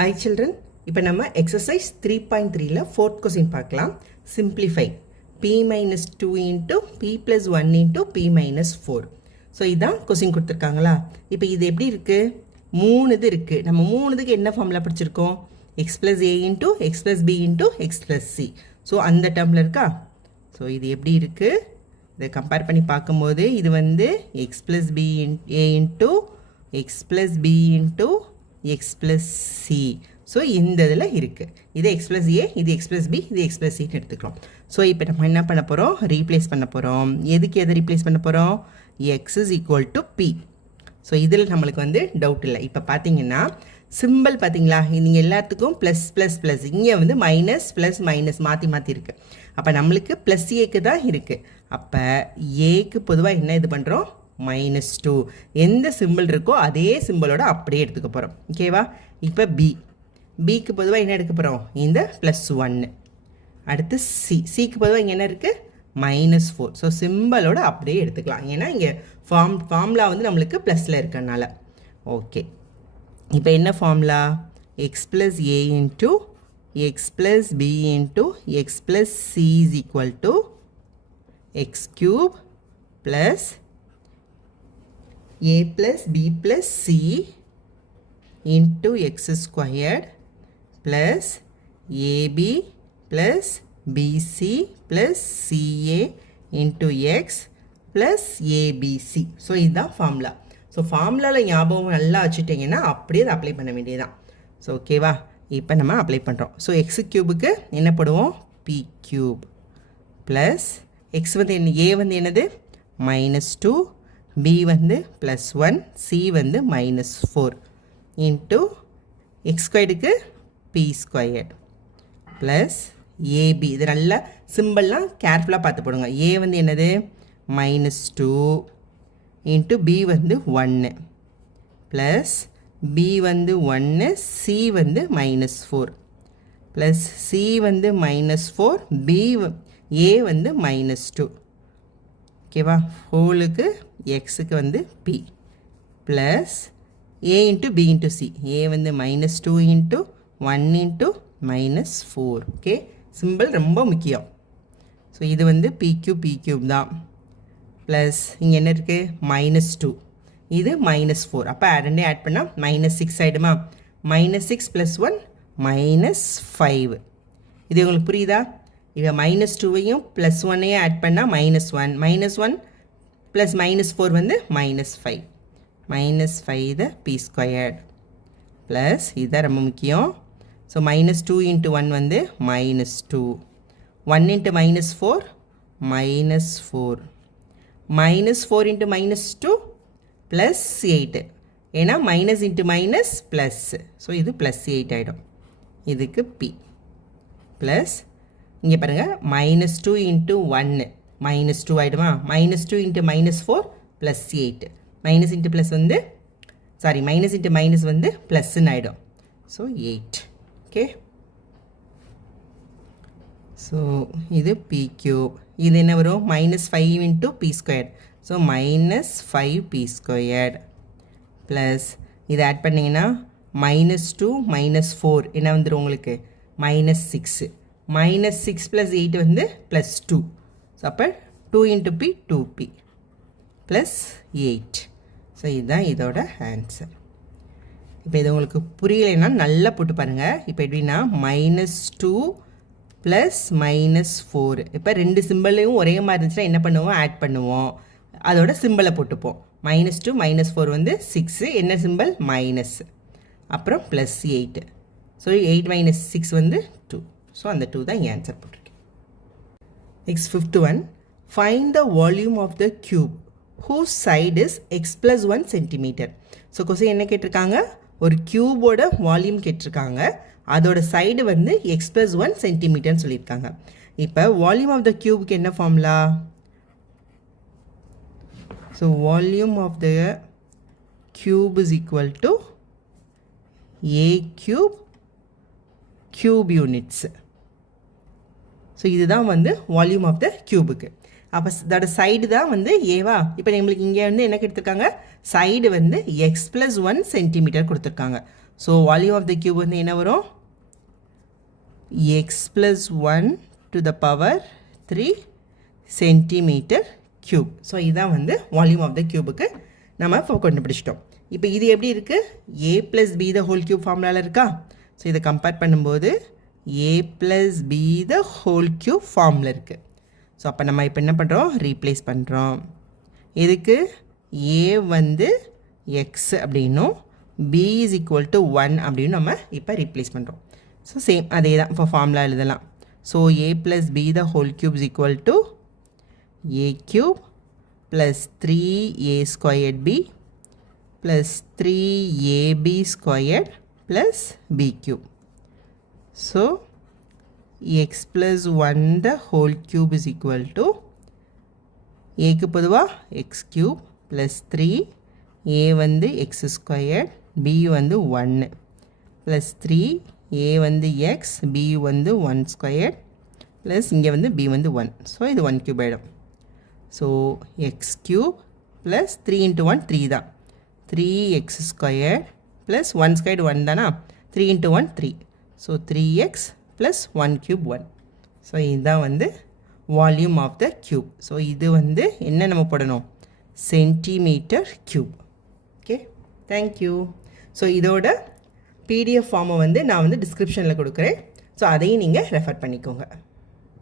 Hi children, இப்போ நம்ம exercise 3.3ல 4th question பார்க்கலாம். Simplify p minus 2 into p plus 1 into p minus 4. So இதான் question கொடுத்துருக்காங்களா. இப்போ இது எப்படி இருக்குது, மூணு இது இருக்குது. நம்ம மூணுதுக்கு என்ன ஃபார்முலா படிச்சிருக்கோம், x plus a into x plus b into x plus c. So அந்த டேர்மில் இருக்கா. ஸோ இது எப்படி இருக்குது, இதை கம்பேர் பண்ணி பார்க்கும்போது இது வந்து x plus b a into x plus b into x plus c. So இந்த இதில் இருக்குது. இது x plus a, இது x plus b, இது x plus c எடுத்துக்கிறோம். ஸோ இப்போ நம்ம என்ன பண்ண போகிறோம், ரீப்ளேஸ் பண்ண போகிறோம். எதுக்கு எதை ரீப்ளேஸ் பண்ண போகிறோம், x is equal to p. So இதில் நம்மளுக்கு வந்து டவுட் இல்லை. இப்போ பார்த்தீங்கன்னா சிம்பிள் பார்த்தீங்களா, நீங்கள் எல்லாத்துக்கும் ப்ளஸ் ப்ளஸ் ப்ளஸ், இங்கே வந்து மைனஸ் ப்ளஸ் மைனஸ் மாற்றி மாற்றி இருக்குது. அப்போ நம்மளுக்கு ப்ளஸ் ஏக்கு தான் இருக்குது. அப்போ ஏக்கு பொதுவாக என்ன இது பண்ணுறோம், -2. எந்த சிம்பிள் இருக்கோ அதே சிம்பிளோட அப்படியே எடுத்துக்க போகிறோம். ஓகேவா. இப்போ பிக்கு பொதுவாக என்ன எடுக்க போகிறோம், இந்த +1. அடுத்து சிக்கு பொதுவாக இங்கே என்ன இருக்குது, -4. ஸோ சிம்பிளோட அப்படியே எடுத்துக்கலாம். ஏன்னா இங்கே ஃபார்முலா வந்து நம்மளுக்கு ப்ளஸில் இருக்கனால. ஓகே, இப்போ என்ன formula, x plus a into x plus b into x plus c is equal to x cube plus a plus b plus c into x squared plus ab plus bc plus ca into x plus abc. So இதுதான் formula. So ஃபார்முலாவில் ஞாபகம் நல்லா வச்சுட்டிங்கன்னா அப்படியே அதை apply பண்ண வேண்டியதுதான். So ஓகேவா, இப்போ நம்ம அப்ளை பண்ணுறோம். ஸோ எக்ஸ் க்யூபுக்கு என்ன போடுவோம், பி க்யூப் ப்ளஸ் எக்ஸ் வந்து என்ன, ஏ வந்து என்னது -2, b வந்து +1, c வந்து -4 இன்ட்டு எக்ஸ் ஸ்கொயர்டுக்கு பி ஸ்கொயர்டு ப்ளஸ் ஏபி. இது நல்லா சிம்பிள்லாம் கேர்ஃபுல்லாக பார்த்து போடுங்க. ஏ வந்து என்னது -2 இன்ட்டு பி வந்து 1 ப்ளஸ் பி வந்து 1, சி வந்து -4 ப்ளஸ் சி வந்து -4, பி ஏ வந்து -2. ஓகேவா. ஹோலுக்கு எக்ஸுக்கு வந்து B plus A into B into C. ஏ வந்து -2 இன்ட்டு 1 இன்ட்டு -4. ஓகே, சிம்பிள் ரொம்ப முக்கியம். ஸோ இது வந்து பி க்யூப் தான். ப்ளஸ் இங்கே என்ன இருக்குது, -2, இது -4. அப்போ ரெண்டே ஆட் பண்ணால் -6 ஆகிடுமா. -6 + 1 -5. இது உங்களுக்கு புரியுதா. இதை -2வையும் +1ஐயும் ஆட் பண்ணால் -1, -1 ப்ளஸ் -4 வந்து -5. -5 த பி ஸ்கொயர்ட் ப்ளஸ் இதுதான் ரொம்ப முக்கியம். ஸோ -2 இன்ட்டு 1 வந்து -2, 1 இன்ட்டு -4 -4, -4 இன்ட்டு -2 +8. ஏன்னா minus into minus plus. So இது +8 ஆகிடும். இதுக்கு பி ப்ளஸ் இங்கே பாருங்கள் -2 இன்ட்டு 1 -2 ஆகிடுமா. -2 இன்ட்டு -4 +8. மைனஸ் இன்ட்டு ப்ளஸ் வந்து மைனஸ் இன்ட்டு மைனஸ் வந்து ப்ளஸ்ன்னு ஆகிடும். ஸோ 8. ஓகே, ஸோ இது பி க்யூப். இது என்ன வரும், -5 into b squared. So -5 b squared plus இதை ஆட் பண்ணிங்கன்னா -2 -4 என்ன வந்துடும் உங்களுக்கு, -6. -6 + 8 வந்து +2. ஸோ அப்போ 2 into B 2p plus 8. So இதுதான் இதோட ஆன்சர். இப்போ இது உங்களுக்கு புரியலைன்னா நல்லா போட்டு பாருங்கள். இப்போ எப்படின்னா -2 ப்ளஸ் -4. இப்போ ரெண்டு சிம்பிளையும் ஒரே மாதிரி இருந்துச்சுன்னா என்ன பண்ணுவோம், ஆட் பண்ணுவோம். அதோட சிம்பிளை போட்டுப்போம். -2 -4 வந்து 6, என்ன சிம்பிள் மைனஸ், அப்புறம் +8. ஸோ 8 - 6 வந்து 2. ஸோ அந்த 2 தான் ஆன்சர் போட்டிருக்கேன். Next 5th one, find the volume of the cube whose side is x plus 1 centimeter. So question என்ன கேட்டிருக்காங்க, ஒரு க்யூபோட வால்யூம் கேட்டிருக்காங்க, அதோட சைடு வந்து x plus 1 சென்டிமீட்டர்னு சொல்லியிருக்காங்க. இப்போ வால்யூம் ஆஃப் த க்யூபுக்கு என்ன formula, so volume of the cube is equal to a cube cube units. So இதுதான் வந்து வால்யூம் ஆஃப் த க்யூபுக்கு. அப்போ அதோட சைடு தான் வந்து ஏவா. இப்போ நம்மளுக்கு இங்கே வந்து என்ன கொடுத்துருக்காங்க, சைடு வந்து x + 1 சென்டிமீட்டர் கொடுத்துருக்காங்க. So volume of the cube வந்து என்ன வரும்? x plus 1 to the power 3 centimeter cube. So இதான் வந்து வால்யூம் ஆஃப் த கியூபுக்கு நம்ம இப்போ கண்டுபிடிச்சிட்டோம். இப்போ இது எப்படி இருக்குது? a plus b the whole cube ஃபார்முலாவில் இருக்கா? ஸோ இதை கம்பேர் பண்ணும்போது a plus b the whole cube ஃபார்மில் இருக்குது. ஸோ அப்போ நம்ம இப்போ என்ன பண்ணுறோம்? ரீப்ளேஸ் பண்ணுறோம். இதுக்கு a வந்து x அப்படின்னும் b is equal to 1 அப்படின்னு நம்ம இப்போ ரீப்ளேஸ் பண்ணுறோம். ஸோ சேம் அதே தான் இப்போ ஃபார்முலா எழுதலாம். So a plus b the whole cube is equal to a cube plus 3a squared b plus 3ab squared plus b cube. So x plus 1 the whole cube is equal to aக்கு பொதுவா x cube plus 3 a வந்து x squared b வந்து 1 plus 3 a வந்து x b வந்து 1 squared plus இங்கே வந்து b வந்து 1. So இது 1 cube ஆகிடும். So x cube plus 3 into 1 3 தான். 3x squared plus 1 squared 1 தானா? 3 into 1 3. So 3x plus 1 cube 1. So இதுதான் வந்து volume of the cube. So இது வந்து என்ன நம்ம போடணும்? Centimetre cube. Okay, thank you. So இதோட பிடிஎஃப் ஃபார்மை வந்து நான் வந்து டிஸ்கிரிப்ஷனில் கொடுக்குறேன். ஸோ அதையும் நீங்கள் ரெஃபர் பண்ணிக்கோங்க.